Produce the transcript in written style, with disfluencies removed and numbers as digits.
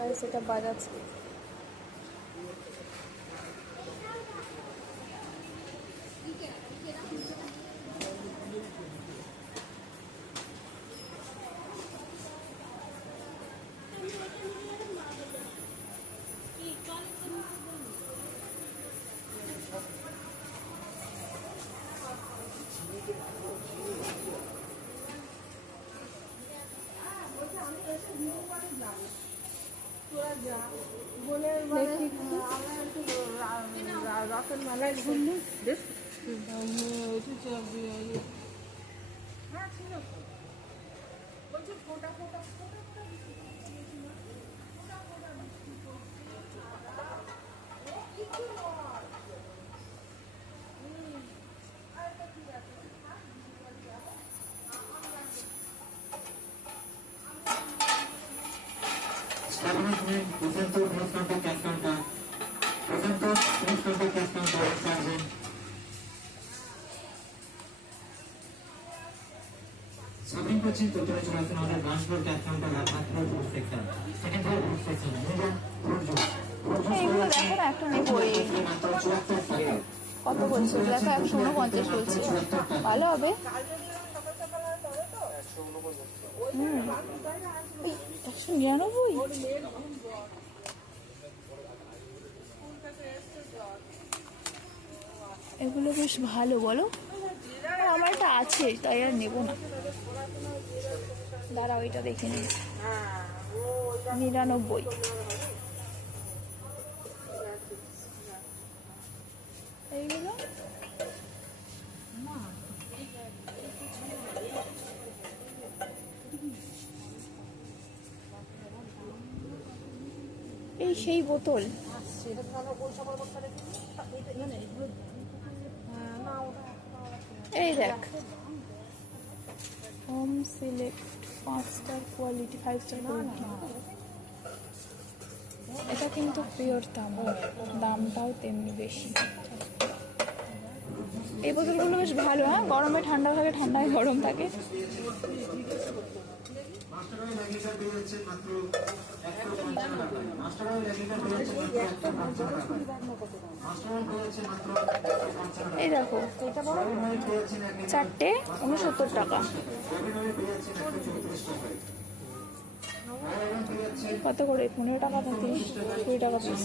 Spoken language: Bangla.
আর সেটা বাজাচ্ছে। রকেট মালায় ঘুরলি দেখ বলছি ফোটা ফোটা Supreme Court Chief Dr. Chulasanada Transport Captain Mathura Food Sector. Second floor food section. Medium fruit juice. এইগুলো দেখো না, একটা নেবো। কত বলছে দেখো? 149 বলছে। ভালো হবে। 199। এগুলো বেশ ভালো বলো। আমার একটা আছে, তাই আর নেবো না। দাঁড়াও, এটা দেখে নিই। 99। এইগুলো এই সেই বোতল। এই দেখ, home select 5 star quality, 5 star quality. এটা কিন্তু পিওর তামাক, দামটাও তেমনি বেশি। এই বোতলগুলো বেশ ভালো। হ্যাঁ, গরমে ঠান্ডা থাকে, ঠান্ডায় গরম থাকে। এই দেখো, 4টে 69 টাকা। কত করে? 15 টাকা, 20 টাকা পিস।